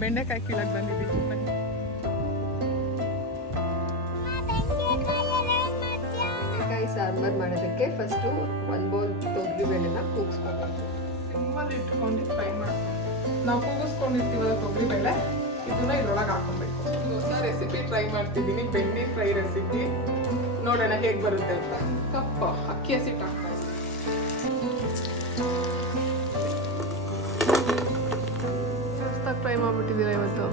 ಬೆಂಡೆಕಾಯಿ ಕೀಳಕ್ಕೆ ಬಂದಿದ್ದೀವಿ. ಬನ್ನಿ. ಬೆಂಡೆಕಾಯಿ ಸಾಂಬಾರು ಮಾಡೋದಕ್ಕೆ ಫಸ್ಟು ಒಂದು ಬೌಲ್ ತೊಗರಿಬೇಳೆನ ಕೂಗಿಸ್ಕೋಬೇಕು. ಸಿಮ್ಮಲ್ಲಿ ಇಟ್ಕೊಂಡು ಫ್ರೈ ಮಾಡ್ಬೇಕು. ನಾವು ಕೂಗಿಸ್ಕೊಂಡಿರ್ತೀವಲ್ಲ ತೊಗರಿಬೇಳೆ, ಇದನ್ನ ಇದ್ರೊಳಗೆ ಹಾಕೊಬೇಕು. ಹೊಸ ರೆಸಿಪಿ ಟ್ರೈ ಮಾಡ್ತಿದ್ದೀನಿ, ಬೆಂಡಿ ಫ್ರೈ ರೆಸಿಪಿ. ನೋಡೋಣ ಹೇಗೆ ಬರುತ್ತೆ ಅಂತ. ಕಪ್ಪ ಅಕ್ಕಿ ಹಸಿಟ್ಟು ಹಾಕ್ತಾ ಫ್ರೈ ಮಾಡ್ಬಿಟ್ಟಿದ್ದೀರಾ ಇವತ್ತು.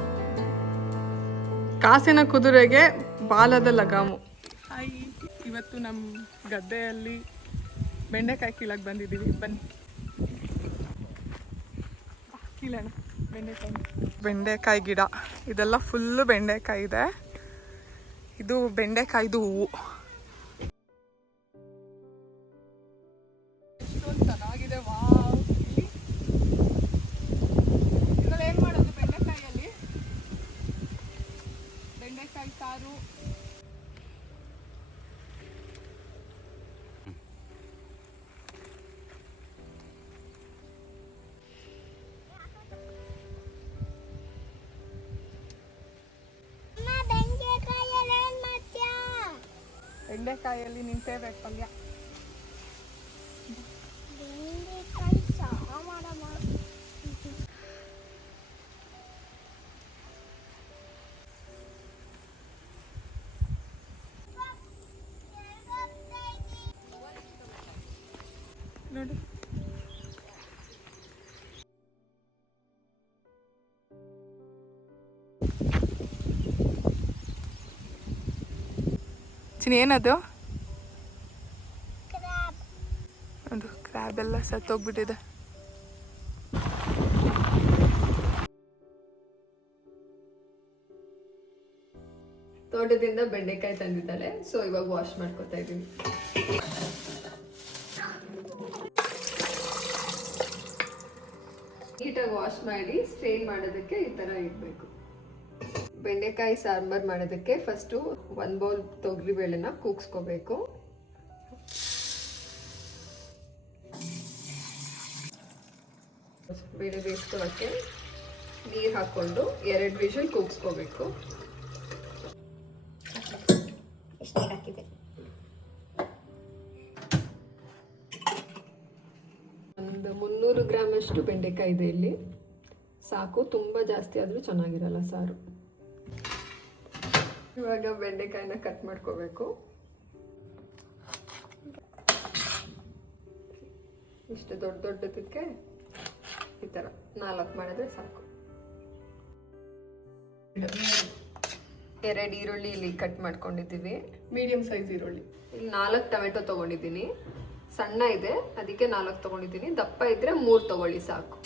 ಕಾಸಿನ ಕುದುರೆಗೆ ಬಾಲದ ಲಗಾಮು. ಹಾಯ್, ಇವತ್ತು ನಮ್ಮ ಗದ್ದೆಯಲ್ಲಿ ಬೆಂಡೆಕಾಯಿ ಕೀಳಕ್ಕೆ ಬಂದಿದ್ದೀವಿ. ಬನ್ನಿ ಕೀಳೋಣ ಬೆಂಡೆಕಾಯಿ ಗಿಡ. ಇದೆಲ್ಲ ಫುಲ್ಲು ಬೆಂಡೆಕಾಯಿ ಇದೆ. ಇದು ಬೆಂಡೆಕಾಯ್ದು ಹೂವು. ಎಷ್ಟೊಂದು ಚೆನ್ನಾಗಿದೆ. ವಾವ್. ಇದ್ರಲ್ಲಿ ಏನು ಮಾಡೋದು ಬೆಂಡೆಕಾಯಲ್ಲಿ? ಬೆಂಡೆಕಾಯಿ ಸಾರು, ಬೆಂಡೆಕಾಯಲ್ಲಿ ನಿನ್ನ ಫೇವ್ರೆಟ್ ಪಲ್ಯ. ನೋಡಿ, ಏನದು? ಒಂದು ಕ್ರ್ಯಾಬ್ ಎಲ್ಲ ಸತ್ತೋಗ್ಬಿಟ್ಟಿದೆ. ತೋಟದಿಂದ ಬೆಂಡೆಕಾಯಿ ತಂದಿದ್ದಾಳೆ, ಸೊ ಇವಾಗ ವಾಶ್ ಮಾಡ್ಕೊತಾ ಇದ್ದೀನಿ. ನೀಟಾಗಿ ವಾಶ್ ಮಾಡಿ ಸ್ಟ್ರೈನ್ ಮಾಡೋದಕ್ಕೆ ಈ ಥರ ಇಡಬೇಕು. ಬೆಂಡೆಕಾಯಿ ಸಾಂಬಾರು ಮಾಡೋದಕ್ಕೆ ಫಸ್ಟು ಒಂದು ಬೌಲ್ ತೊಗರಿಬೇಳೆನ ಕೂಗಿಸ್ಕೋಬೇಕು. ಬೇಳೆ ಬೇಯಿಸ್ಕೊಳ್ಳೋಕ್ಕೆ ನೀರು ಹಾಕ್ಕೊಂಡು 2 ವಿಷಲ್ ಕೂಗಿಸ್ಕೋಬೇಕು. ಎಷ್ಟು ನೀರು ಹಾಕಿದೆ? ಒಂದು 300 ಗ್ರಾಮ್ ಅಷ್ಟು ಬೆಂಡೆಕಾಯಿ ಇದೆ ಇಲ್ಲಿ. ಸಾಕು, ತುಂಬ ಜಾಸ್ತಿ ಆದರೂ ಚೆನ್ನಾಗಿರಲ್ಲ ಸಾರು. ಇವಾಗ ಬೆಂಡೆಕಾಯಿನ ಕಟ್ ಮಾಡ್ಕೋಬೇಕು. ಇಷ್ಟು ದೊಡ್ಡದಕ್ಕೆ ಈ ಥರ 4 ಮಾಡಿದ್ರೆ ಸಾಕು. 2 ಈರುಳ್ಳಿ ಇಲ್ಲಿ ಕಟ್ ಮಾಡ್ಕೊಂಡಿದ್ದೀವಿ. ಮೀಡಿಯಂ ಸೈಜ್ ಈರುಳ್ಳಿ. ಇಲ್ಲಿ 4 ಟೊಮೆಟೊ ತೊಗೊಂಡಿದ್ದೀನಿ. ಸಣ್ಣ ಇದೆ, ಅದಕ್ಕೆ 4 ತೊಗೊಂಡಿದ್ದೀನಿ. ದಪ್ಪ ಇದ್ದರೆ 3 ತೊಗೊಳ್ಳಿ ಸಾಕು.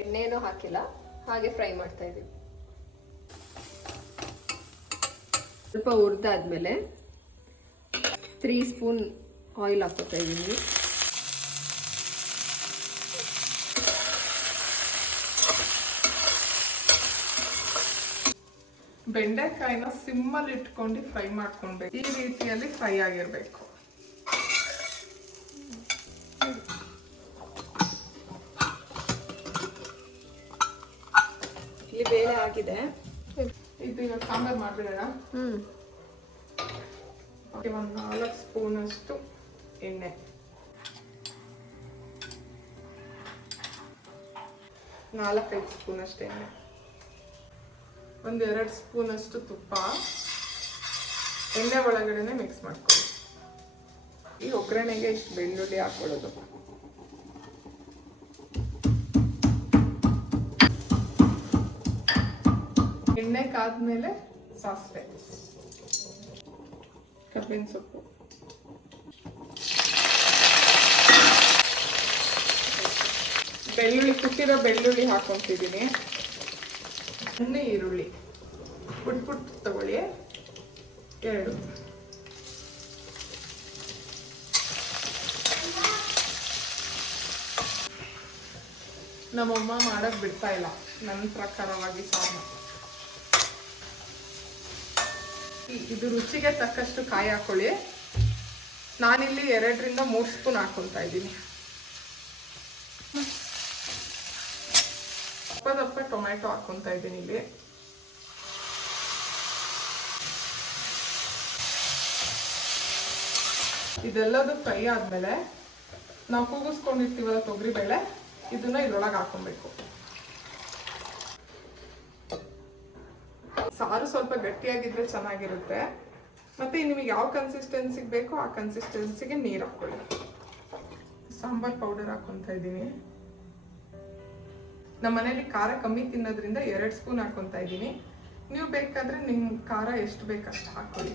ಎಣ್ಣೆನೂ ಹಾಕಿಲ್ಲ, ಹಾಗೆ ಫ್ರೈ ಮಾಡ್ತಾ ಇದ್ದೀವಿ. ಸ್ವಲ್ಪ ಹುರಿದಾದ್ಮೇಲೆ 3 ಸ್ಪೂನ್ ಆಯಿಲ್ ಹಾಕ್ಕೊತಾ ಇದ್ದೀನಿ. ಬೆಂಡೆಕಾಯಿನ ಸಿಮ್ಮಲ್ಲಿ ಇಟ್ಕೊಂಡು ಫ್ರೈ ಮಾಡ್ಕೊಳ್ಬೇಕು. ಈ ರೀತಿಯಲ್ಲಿ ಫ್ರೈ ಆಗಿರಬೇಕು. ಇಲ್ಲಿ ಬೇಳೆ ಆಗಿದೆ. ಇದು ಇವಾಗ ಸಾಂಬಾರು ಮಾಡಿಬಿಡೋಣ. ಒಂದು 4 ಸ್ಪೂನಷ್ಟು ಎಣ್ಣೆ, 4-5 ಸ್ಪೂನಷ್ಟು ಎಣ್ಣೆ, 1-2 ಸ್ಪೂನಷ್ಟು ತುಪ್ಪ. ಎಣ್ಣೆ ಒಳಗಡೆ ಮಿಕ್ಸ್ ಮಾಡ್ಕೊಳ್ಳಿ. ಈ ಒಗ್ಗರಣೆಗೆ ಇಷ್ಟು ಬೆಳ್ಳುಳ್ಳಿ ಹಾಕೊಳ್ಳೋದು. ಎಣ್ಣೆ ಕಾದ್ಮೇಲೆ ಸಾಸಿವೆ, ಕಬ್ಬಿನ ಸೊಪ್ಪು, ಬೆಳ್ಳುಳ್ಳಿ, ಕುಟ್ಟಿರೋ ಬೆಳ್ಳುಳ್ಳಿ ಹಾಕೊಂತಿದ್ದೀನಿ. ಸಣ್ಣ ಈರುಳ್ಳಿ ಪುಟ್ ತಗೊಳ್ಳಿ, 2. ನಮ್ಮಮ್ಮ ಮಾಡಕ್ ಬಿಡ್ತಾ ಇಲ್ಲ ನನ್ನ ಪ್ರಕಾರವಾಗಿ ಸಾರು. ಇದು ರುಚಿಗೆ ತಕ್ಕಷ್ಟು ಕಾಯಿ ಹಾಕೊಳ್ಳಿ. ನಾನಿಲ್ಲಿ 2ರಿಂದ 3 ಸ್ಪೂನ್ ಹಾಕೊತಾ ಇದ್ದೀನಿ. ದಪ್ಪ ಟೊಮ್ಯಾಟೊ ಹಾಕೊತಾ ಇದ್ದೀನಿ ಇಲ್ಲಿ. ಇದೆಲ್ಲದು ಫ್ರೈ ಆದ್ಮೇಲೆ ನಾವು ಕೂಗಿಸ್ಕೊಂಡಿರ್ತೀವಲ್ಲ ತೊಗರಿಬೇಳೆ, ಇದನ್ನ ಇದ್ರೊಳಗೆ ಹಾಕೊಬೇಕು. ಸಾರು ಸ್ವಲ್ಪ ಗಟ್ಟಿಯಾಗಿದ್ರೆ ಚೆನ್ನಾಗಿರುತ್ತೆ. ಮತ್ತೆ ನಿಮಗೆ ಯಾವ ಕನ್ಸಿಸ್ಟೆನ್ಸಿಗೆ ಬೇಕೋ ಆ ಕನ್ಸಿಸ್ಟೆನ್ಸಿಗೆ ನೀರು ಹಾಕೊಳ್ಳಿ. ಸಾಂಬಾರ್ ಪೌಡರ್ ಹಾಕೊತಾ ಇದ್ದೀನಿ. ನಮ್ಮ ಮನೇಲಿ ಖಾರ ಕಮ್ಮಿ ತಿನ್ನೋದ್ರಿಂದ 2 ಸ್ಪೂನ್ ಹಾಕೊತಾ ಇದ್ದೀನಿ. ನೀವು ಬೇಕಾದ್ರೆ ನಿಮ್ಮ ಖಾರ ಎಷ್ಟು ಬೇಕಷ್ಟು ಹಾಕೊಳ್ಳಿ.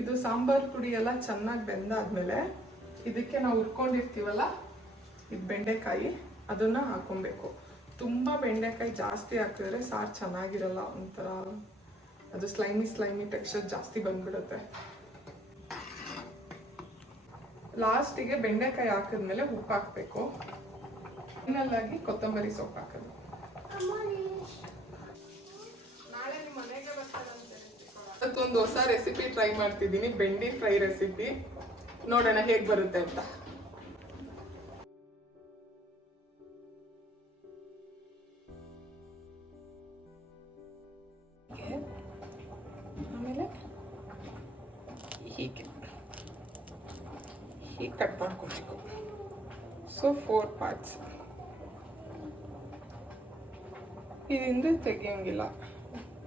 ಇದು ಸಾಂಬಾರ್ ಪುಡಿ ಎಲ್ಲ ಚೆನ್ನಾಗಿ ಬೆಂದಾದ್ಮೇಲೆ ಇದಕ್ಕೆ ನಾವು ಹುರ್ಕೊಂಡಿರ್ತೀವಲ್ಲ, ಇದು ಬೆಂಡೆಕಾಯಿ, ಅದನ್ನ ಹಾಕೊಬೇಕು. ತುಂಬ ಬೆಂಡೆಕಾಯಿ ಜಾಸ್ತಿ ಹಾಕಿದ್ರೆ ಸಾರು ಚೆನ್ನಾಗಿರಲ್ಲ, ಒಂಥರ ಅದು ಸ್ಲೈಮಿ ಟೆಕ್ಸ್ಚರ್ ಜಾಸ್ತಿ ಬಂದ್ಬಿಡುತ್ತೆ. ಲಾಸ್ಟಿಗೆ ಬೆಂಡೆಕಾಯಿ ಹಾಕಿದ್ಮೇಲೆ ಉಪ್ಪು ಹಾಕಬೇಕು. ಫೈನಲ್ ಆಗಿ ಕೊತ್ತಂಬರಿ ಸೊಪ್ಪು ಹಾಕೋದು. ನಾಳೆ ನಿಮ್ಮ ಮನೆಗೆ ಬರ್ತಾರಂತೆ. ಇವತ್ತೊಂದು ಹೊಸ ರೆಸಿಪಿ ಟ್ರೈ ಮಾಡ್ತಿದ್ದೀನಿ, ಬೆಂಡಿ ಫ್ರೈ ರೆಸಿಪಿ. ನೋಡೋಣ ಹೇಗೆ ಬರುತ್ತೆ ಅಂತ. ಆಮೇಲೆ ಹೀಗೆ ಕಟ್ ಮಾಡ್ಕೊಬೇಕು. So 4 parts. ಇದರಿಂದ ತೆಗಿಯಂಗಿಲ್ಲ,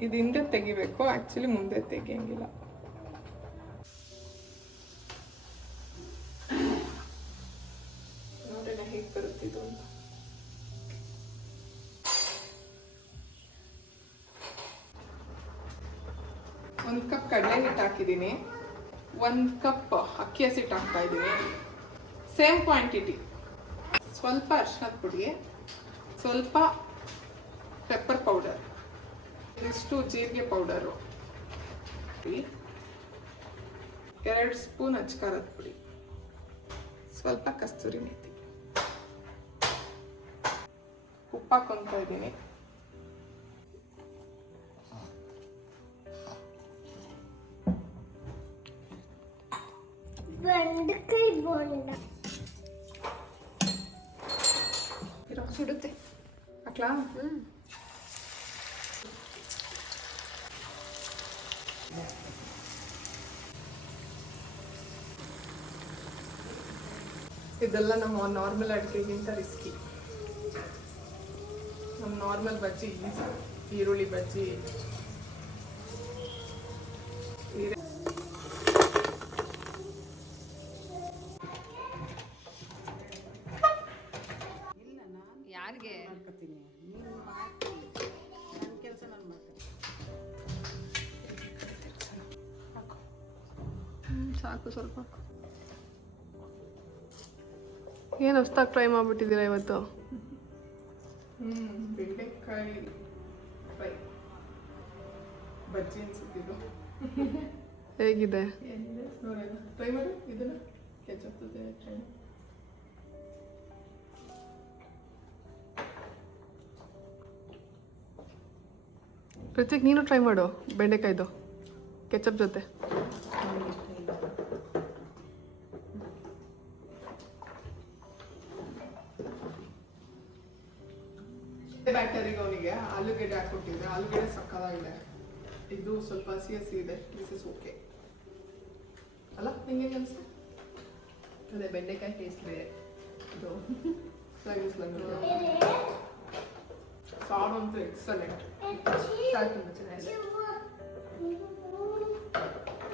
ಇದರಿಂದ ತೆಗಿಬೇಕು. ಆಕ್ಚುಲಿ ಮುಂದೆ ತೆಗಿಯಂಗಿಲ್ಲ. ನೋಡೋಣ ಹೇಗೆ ಬರುತ್ತಿದ್ದು ಅಂತ. ಒಂದು ಕಪ್ ಕಡಲೆ ಹಿಟ್ಟು ಹಾಕಿದ್ದೀನಿ, 1 ಕಪ್ ಅಕ್ಕಿ ಹಸಿಟ್ಟು ಹಾಕ್ತಾ ಇದ್ದೀನಿ. Same quantity. ಸ್ವಲ್ಪ ಅರಿಶಿನದ ಪುಡಿ, ಸ್ವಲ್ಪ ಪೆಪ್ಪರ್ ಪೌಡರ್, ಇಷ್ಟು ಜೀರಿಗೆ ಪೌಡರು, 2 ಸ್ಪೂನ್ ಅಚ್ಕಾರದ ಪುಡಿ, ಸ್ವಲ್ಪ ಕಸ್ತೂರಿ ಮೇಥಿ, ಉಪ್ಪು ಹಾಕೊತಾ ಇದ್ದೀನಿ. ಸುಡುತ್ತೆ ಹಾಕ್ಲಾ? ಇದೆಲ್ಲ ನಮ್ಮ ನಾರ್ಮಲ್ ಅಡುಗೆಗಿಂತ ರಿಸ್ಕಿ. ನಮ್ಮ ನಾರ್ಮಲ್ ಬಜ್ಜಿ ಈಸಿ. ಈರುಳ್ಳಿ ಬಜ್ಜಿ, ಯಾರಿಗೆ ಸಾಕು, ಸ್ವಲ್ಪ ಏನು ಹೊಸ್ದಾಗಿ ಟ್ರೈ ಮಾಡ್ಬಿಟ್ಟಿದ್ದೀರಾ ಇವತ್ತು? ಬೆಂಡೆಕಾಯಿ ಫ್ರೈ ಬಜ್ಜಿ ಅನ್ಸುತ್ತಿದ್ದು. ಹೇಗಿದೆ? ನೋಡೋಣ, ಟ್ರೈ ಮಾಡಿ. ಇದನ್ನ ಕೆಚಪ್ ಜೊತೆ ಟ್ರೈ. ರಿತಿಕ್, ನೀನು ಟ್ರೈ ಮಾಡು ಬೆಂಡೆಕಾಯ್ದು ಕೆಚಪ್ ಜೊತೆ. ಬ್ಯಾಟರಿಗೆ ಅವನಿಗೆ ಆಲೂಗೆಡ್ಡೆ ಹಾಕ್ಕೊಟ್ಟಿದ್ದೆ. ಆಲೂಗೆಡ್ಡೆ ಸಕ್ಕತ್ತಾಗಿದೆ. ಇದು ಸ್ವಲ್ಪ ಹಸಿ ಹಸಿ ಇದೆ. ದಿಸ್ ಇಸ್ ಓಕೆ ಅಲ್ಲ? ನಿಂಗೆ ಅನಿಸ್ತು? ಅದೇ ಬೆಂಡೆಕಾಯಿ ಟೇಸ್ಟ್ ಬೇರೆ. ಇದು ಸಾರು ಅಂತೂ ಎಕ್ಸಲೆಂಟ್. ಸಾರು ತುಂಬ ಚೆನ್ನಾಗಿದೆ.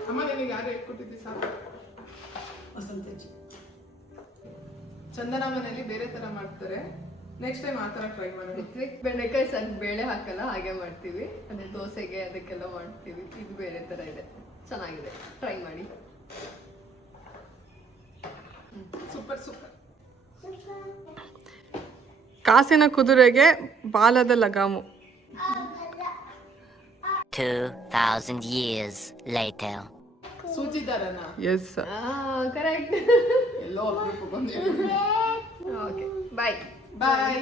ಅಮ್ಮ, ನಿನಗೆ ಯಾರು ಇಟ್ಕೊಟ್ಟಿದ್ದಿ ಸಾರು? ಚಂದನ ಮನೆಯಲ್ಲಿ ಬೇರೆ ಥರ ಮಾಡ್ತಾರೆ. ನೆಕ್ಸ್ಟ್ ಟೈಮ್ ಆ ಥರ ಟ್ರೈ ಮಾಡೋಣ. ಬೆಂಡೆಕಾಯಿ ಸಣ್ಣ ಬೇಳೆ ಹಾಕಲ್ಲ, ಹಾಗೆ ಮಾಡ್ತೀವಿ. ಅದೇ ದೋಸೆಗೆ ಅದಕ್ಕೆಲ್ಲ ಮಾಡ್ತೀವಿ. ಇದು ಬೇರೆ ಥರ ಇದೆ, ಚೆನ್ನಾಗಿದೆ. ಟ್ರೈ ಮಾಡಿ. Super super. ಕಾಸಿನ ಕುದುರೆಗೆ ಬಾಲದ ಲಗಾಮು. 2000 years later. ಸೂಜಿದಾರನ? Yes, correct. ಎಲ್ಲೋ ಅಪ್ರೂಪಕ್ಕೊಂದು. Okay, bye. ಬಾಯ್.